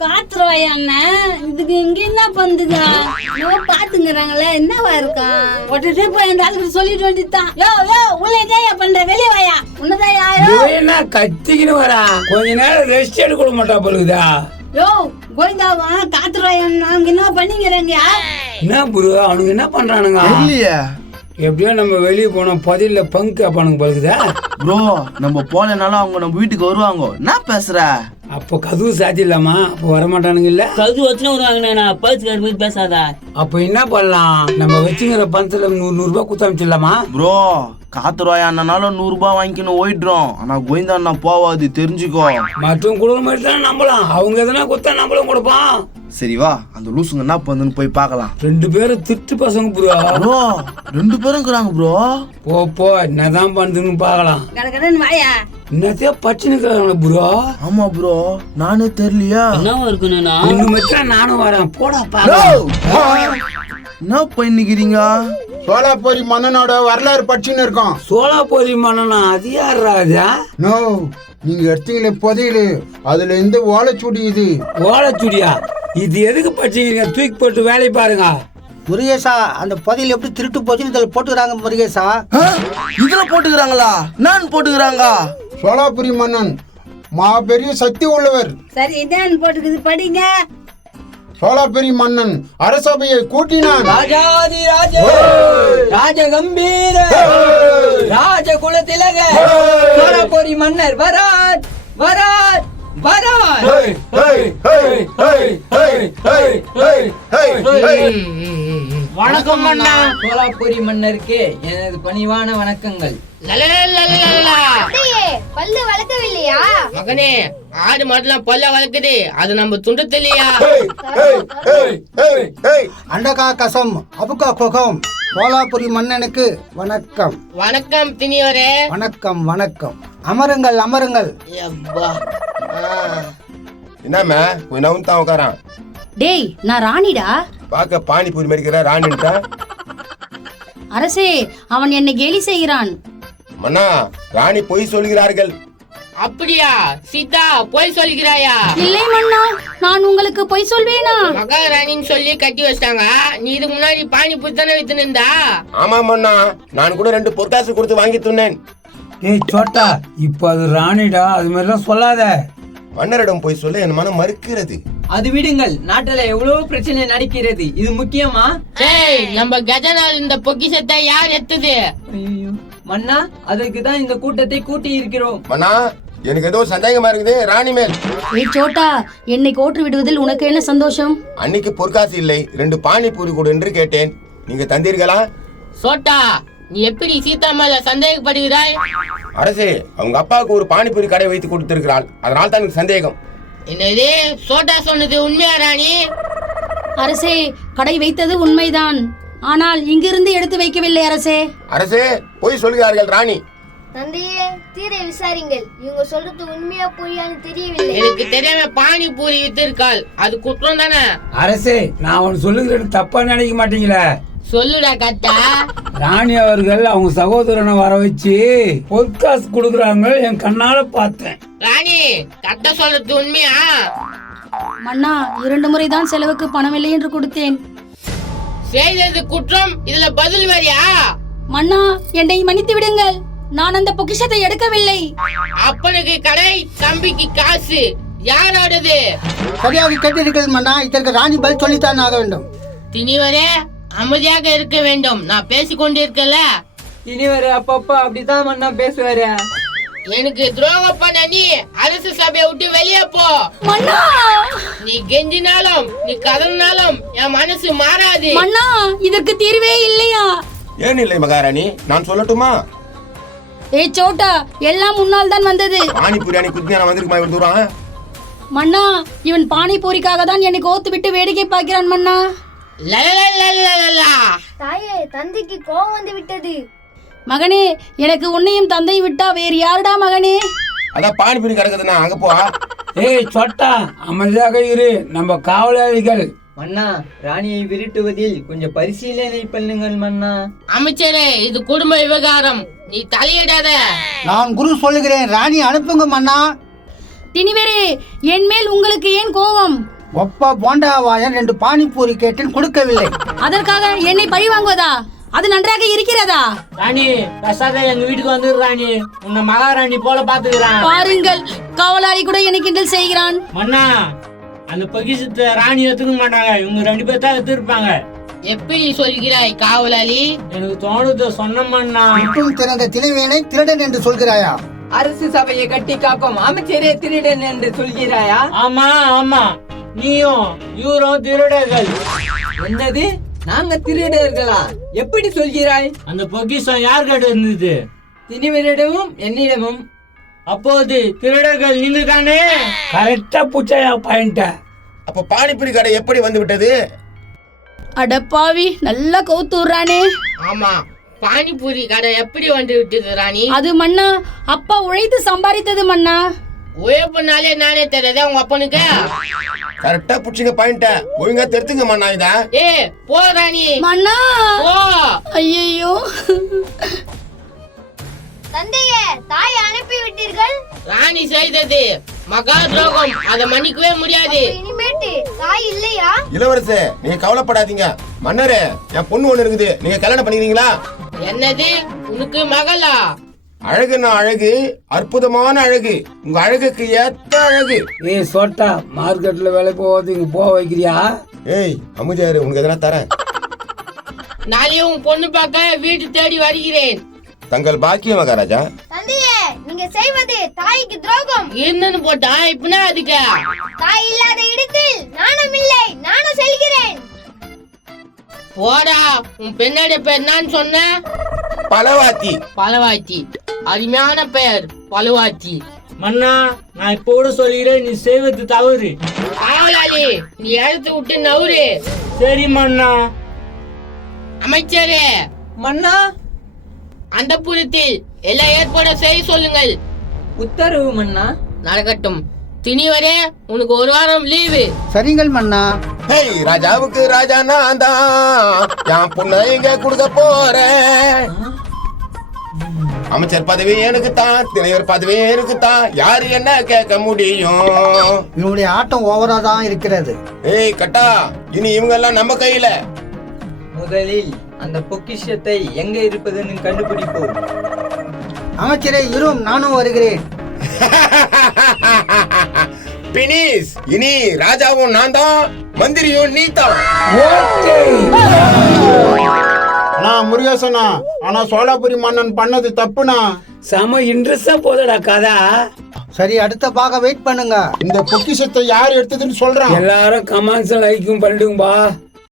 காத்துருவாயா அண்ணன், இதுக்கு இங்க என்ன பண்ணுதுங்க? பாத்துங்கிறாங்களே, என்னவா இருக்கான்? உடனே போய் அந்த ஆளுக்கு சொல்லிட்டு வந்துட்டான். யோ உள்ள என்ன பண்ற, வெளியே வாயா. உன்னதான் யாரோ என்ன கத்திக்கின்னு வரா, கொஞ்ச நேரம் ரெஸ்ட் எடுக்க கூட மாட்டா போலுதா. யோ கோவிந்தாவா காத்துருவாயா அங்க என்ன பண்ணிக்கிறாங்க? என்ன ப்ரோ அவனுக்கு என்ன பண்றானுங்க? எப்படியோ நம்ம வெளியே போனோம், பதில பங்கு கேப்பானுங்க பழுகுதா. ப்ரோ நம்ம போலனாலும் அவங்க நம்ம வீட்டுக்கு வருவாங்க. என்ன பேசுற? அப்போ கதவு சாத்திடலாமா? அப்போ வரமாட்டானுங்க இல்ல? கதவு வச்சுனா வருவாங்கண்ணா, பர்ஸ் போய் பேசாத. அப்போ என்ன பண்ணலாம்? நம்ம வச்சுங்கிற பணத்துல 100 ரூபாய் குத்த அமைச்சிடலாமா? ப்ரோ காத்துருவாயா அண்ணனாலும் 100 ரூபாய் வாங்கிக்கணும் ஓயிடுறோம். ஆனா கோவிந்தா அண்ணா போவாது, தெரிஞ்சுக்கோ. மற்றும் குடும்ப மாதிரி தானே நம்பலாம், அவங்க எதனா குத்தா நம்மளும் கொடுப்பான். சரி வா, அந்த லூசுங்க என்ன பண்ணுன்னு போய் பார்க்கலாம். 2 பேரும் திட்டு பசங்க ப்ரோ. ப்ரோ 2 பேரும் இருக்கிறாங்க ப்ரோ. போ என்னதான் பண்ணுதுன்னு பார்க்கலாம். கடகடன் வாயா. என்னத்தையா பச்சின்னு இருக்காங்க ப்ரோ. ஆமா ப்ரோ, நானே தெரியலையா. என்னவா இருக்குண்ணா? ஒண்ணு மட்டும் நானும் வரேன், போடா பாக்கலாம். என்ன பண்ணிக்கிறீங்க? சோலாபுரி மன்னனோட வரலாறு படிச்சுன்னு இருக்கோம். சோலாபுரி மன்னனா? அது யார் ராஜா? நோ, நீங்க எடுத்தீங்களே புதையலு, அதுல இருந்து ஓலைச்சுடி. இது ஓலைச்சுடியா? இது எதுக்கு படிச்சீங்க? தூக்கி போட்டு வேலை பாருங்க. முருகேசா, அந்த புதையல் எப்படி திருட்டு போச்சுன்னு இதில் போட்டுக்கிறாங்க முருகேசா. இதுல போட்டுக்கிறாங்களா? நான் போட்டுக்கிறாங்க. சோலாபுரி மன்னன் பெரிய சக்தி உள்ளவர். சரி என்னன்னு போட்டுக்குது, படிங்க. சோலாபுரி மன்னன் அரசபையை கூட்டினான். ராஜாதி ராஜ ராஜ கம்பீர ராஜ குலத்திலக சோலாபுரி மன்னர் வராத் வராத் வராத். வணக்கம் அண்ணா. சோலாபுரி மன்னருக்கு எனது பணிவான வணக்கங்கள். பல்லு வளர்க்கவில்லையா மகனே? ஆடு மாடுலாம் பல்ல வளர்க்குது, அது நம்ம துண்டத்து இல்லையா? அண்டகா கசம் அபுகா கொகம். சோலாபுரி மன்னனுக்கு வணக்கம். வணக்கம் திணிவரே. வணக்கம் வணக்கம். அமருங்கள் அமருங்கள். என்னம்மா கொஞ்ச நவுன் தான் உட்காரான். டேய் நான் ராணிடா. பார்க்க பானிபூரி மறிக்கிற ராணின்றா. அரசே, அவன் என்னை கேலி செய்கிறான். மன்னா, ராணி பொய் சொல்கிறார்கள். அப்படியா? சீதா போய் சொல்லிக்கிறாயா? இல்லை மன்னா, நான் உங்களுக்கு பொய் சொல்வேனா? மகாராணின்னு சொல்லி கட்டி வச்சிட்டாங்க. நீ இதுக்கு முன்னாடி பானிபூரி தானே வித்து நின்றா? ஆமா மன்னா, நான் கூட 2 பொற்காசு கொடுத்து வாங்கி துண்ணேன். ஏய் சோட்டா, இப்ப அது ராணிடா, அது மாதிரிலாம் சொல்லாத. மன்னரிடம் போய் சொல்ல என் மனம் மறுக்கிறது. அது விடுங்கள், நாட்டுல எவ்வளவு பிரச்சனை நடக்கிறது, இது முக்கியமா? ஏய், நம்ம கஜனால் இந்த பொக்கிஷத்தை யார் எத்துது? மன்னா, அதற்கு தான் இந்த கூட்டத்தை கூட்டி இருக்கிறோம். மன்னா, எனக்கு ஏதோ சந்தேகமா இருக்குது ராணி மேல். ஏய் சோட்டா, என்னை கோற்று விடுவதில் உனக்கு என்ன சந்தோஷம்? அன்னைக்கு பொற்காசு இல்லை, 2 பானிபூரி கொடு என்று கேட்டேன். நீங்க தந்தீர்களா? சோட்டா, நீ எப்படி சீதா மேல சந்தேகப்படுகிறாய்? அரசே, அவங்க அப்பாவுக்கு ஒரு பானிபூரி கடை வைத்து கொடுத்திருக்கிறாள், அதனால தான் எனக்கு சந்தேகம். என்னது? சோட்டா சொன்னது உண்மையா ராணி? அரசே, கடை வைத்தது உண்மைதான், ஆனால் இங்கிருந்து எடுத்து வைக்கவில்லை அரசே. அரசே, பொய் சொல்கிறார்கள் ராணி. தந்தையே, தீர விசாரிங்கள். இவங்க சொல்றது உண்மையா பொய்யான்னு தெரியவில்லை. எனக்கு தெரியாம பானிபூரி வித்து இருக்காள், அது குற்றம் தானே? அரசே, நான் ஒன்னு சொல்லுகிறேன், தப்பா நினைக்க மாட்டீங்களா? சொல்லுடா கத்தா. ராணி அவர்கள் அவங்க சகோதரனை வர வச்சு பொற்காசு கொடுக்குறாங்க, என் கண்ணால பார்த்தேன். ராணி, கத்த சொல்றது உண்மையா? மன்னா, 2 முறைதான் செலவுக்கு பணம் இல்லை என்று கொடுத்தேன். செய்தது குற்றம், இதுல பதில் வரியா? மன்னா, என்னை மன்னித்து விடுங்கள். நான் அந்த பொக்கிஷத்தை எடுக்கவில்லை. அப்பனுக்கு கடை, தம்பிக்கு காசு, யாரோடது? சரியாக கேட்டீர்கள் மன்னா, இதற்கு ராணி பதில் சொல்லித்தான் ஆக வேண்டும். திணிவரே, அமைதியாக இருக்க வேண்டும், நான் பேசிக்கொண்டிருக்கல. இனிவர அப்பப்பா அப்படித்தான் மன்னா பேசுவாரு. எனக்கு துரோகம் பண்ண நீ அரசு சபையை விட்டு வெளியே போ. மன்னா, நீ கெஞ்சினாலும் நீ கதறினாலும் என் மனசு மாறாது. மன்னா, இதற்கு தீர்வே இல்லையா? ஏன் இல்லை மகாராணி, நான் சொல்லட்டுமா? ஏய் சோட்டா, எல்லாம் முன்னால் தான் வந்தது. பானிபூரி அணி குத்தியான வந்திருக்குமா இவ்வளவு தூரம்? மன்னா, இவன் பானிபூரிக்காக தான் என்னை கோத்து விட்டு வேடிக்கை பார்க்கிறான் மன்னா. தாயே, தந்தைக்கு கோபம் வந்து விட்டது. மகனே, எனக்கு உன்னையும் தந்தை விட்டா வேறு யாருடா மகனே? அதான் பானிபூரி கிடக்குதுன்னா அங்க போ. ஏய் சோட்டா, அமைதியாக இரு, நம்ம காவலாளிகள். மன்னா, ராணியை விரட்டுவதில் கொஞ்சம் பரிசீலனை பண்ணுங்கள் மன்னா. அமைச்சரே, இது குடும்ப விவகாரம், நீ தலையிடாத. நான் குரு சொல்லுகிறேன், ராணி அனுப்புங்க மன்னா. திணிவேரே, என் மேல் உங்களுக்கு ஏன் கோபம்? ஒப்பா போண்டாவாயன் 2 பானிபூரி கேட்டேன், கொடுக்கவில்லை. அதற்காக என்னை பழி வாங்குவதா? அது நன்றாக இருக்கிறதா? ராணி பிரசாத எங்க வீட்டுக்கு வந்து ராணி, உன்னை மகாராணி போல பாத்துக்கிறான். பாருங்கள், காவலாளி கூட என்னை கிண்டல் செய்கிறான். மன்னா, அந்த பொக்கிஷத்தை ராணி எடுத்துக்க மாட்டாங்க, இவங்க 2 பேர் தான் எடுத்துருப்பாங்க. எப்படி சொல்கிறாய் காவலாளி? எனக்கு தோணுது சொன்ன மன்னா. மட்டும் திறந்த திணிவேனை திருடன் என்று சொல்கிறாயா? அரசு சபையை கட்டி காக்கும் அமைச்சரே திருடன் என்று சொல்கிறாயா? ஆமா ஆமா, நீயும் இவரும் திருடர்கள். என்னது? நாங்க திருடர்களா? எப்படி சொல்கிறாய்? அந்த பொக்கிஷம் யார் கிட்ட இருந்தது? திணிவரிடமும் என்னிடமும். அப்போது திருடர்கள் நீங்க தானே? கரெக்டா பூச்சாயா பாயிண்ட. அப்ப பானிபூரி கடை எப்படி வந்து விட்டது? அடப்பாவி, நல்லா கவுத்துறானே. ஆமா, பானிபூரி கடை எப்படி வந்து விட்டது ராணி? அது மன்னா, அப்பா உழைத்து சம்பாதித்தது மன்னா. உழைப்புனாலே நானே தெரியாதே உங்க அப்பனுக்கு? கரெக்டா புடிச்சிங்க பாயிண்ட. ஒழுங்கா தெரிஞ்சுங்க மண்ணா இத. ஏ போ ராணி, மன்னா. போ. ஐயோ, தந்தையே, தாயை அனுப்பி விட்டீர்கள். ராணி செய்தது மகா துரோகம், அதை மன்னிக்கவே முடியாது. இனிமேட்டு தாய் இல்லையா? இளவரசே, நீங்க கவலைப்படாதீங்க. மன்னரே, என் பொண்ணு ஒண்ணு இருக்குது, நீங்க கல்யாணம் பண்ணிக்கிறீங்களா? என்னது? உனக்கு மகளா? அழகுன்னா அழகு, அற்புதமான அழகு. உங்க அழகுக்கு ஏத்த அழகு. ஏய் சோட்டா, மார்க்கெட்ல வேலை போகாது இங்க போக வைக்கிறியா? ஏய் அமுஜாரு, உனக்கு எதனா தரேன். நாளையே உன் பொண்ணு பார்க்க வீட்டு தேடி வருகிறேன். தங்கள் பாக்கிய மகாராஜா. தந்தையே, நீங்க செய்வது தாய்க்கு துரோகம். என்னன்னு போட்டா இப்பனா அதுக்கு? தாய் இல்லாத இடத்தில் நானும் இல்லை, நானும் செல்கிறேன். போடா, உன் பெண்ணோட பேர் நான் சொன்ன? பலவாத்தி. பலவாத்தி, அருமையான பெயர் பலவாத்தி. மன்னா, நான் இப்போ கூட சொல்கிறேன், நீ செய்வது தவறு. காவலாளி, நீ எடுத்து விட்டு நவுரு. சரி மன்னா. அமைச்சரே, மன்னா, அந்த புறத்தில் எல்லா ஏற்பாடு செய்ய சொல்லுங்கள். உத்தரவு மன்னா. நடக்கட்டும். திணிவரே, உனக்கு 1 வாரம் லீவு. சரிங்கள் மன்னா. ஹேய், ராஜாவுக்கு ராஜா நான் தான், என் பொண்ணை இங்க கொடுக்க போறேன். அமைச்சர் பதவி எனக்கு தான், திணைவர் பதவி எனக்கு தான், யாரு என்ன கேட்க முடியும்? இவனுடைய ஆட்டம் ஓவரா தான் இருக்கிறது. ஏய் கட்டா, இனி இவங்க எல்லாம் நம்ம கையில. முதலில் அந்த பொக்கிஷத்தை எங்க இருப்பதுன்னு கண்டுபிடிப்போம். அமைச்சரே இரும், நானும் வருகிறேன். பினிஸ், இனி ராஜாவும் நான் தான், மந்திரியும் நீ தான். ஆனா முருகேசனா, ஆனா சோழாபுரி மன்னன் பண்ணது தப்புனா. செம இன்ட்ரெஸ்டா போதடா கதா. சரி, அடுத்த பாக வெயிட் பண்ணுங்க. இந்த பொக்கிஷத்தை யார் எடுத்ததுன்னு சொல்றான். எல்லாரும் கமெண்ட்ஸ் லைக்கும் பண்ணிடுங்கப்பா.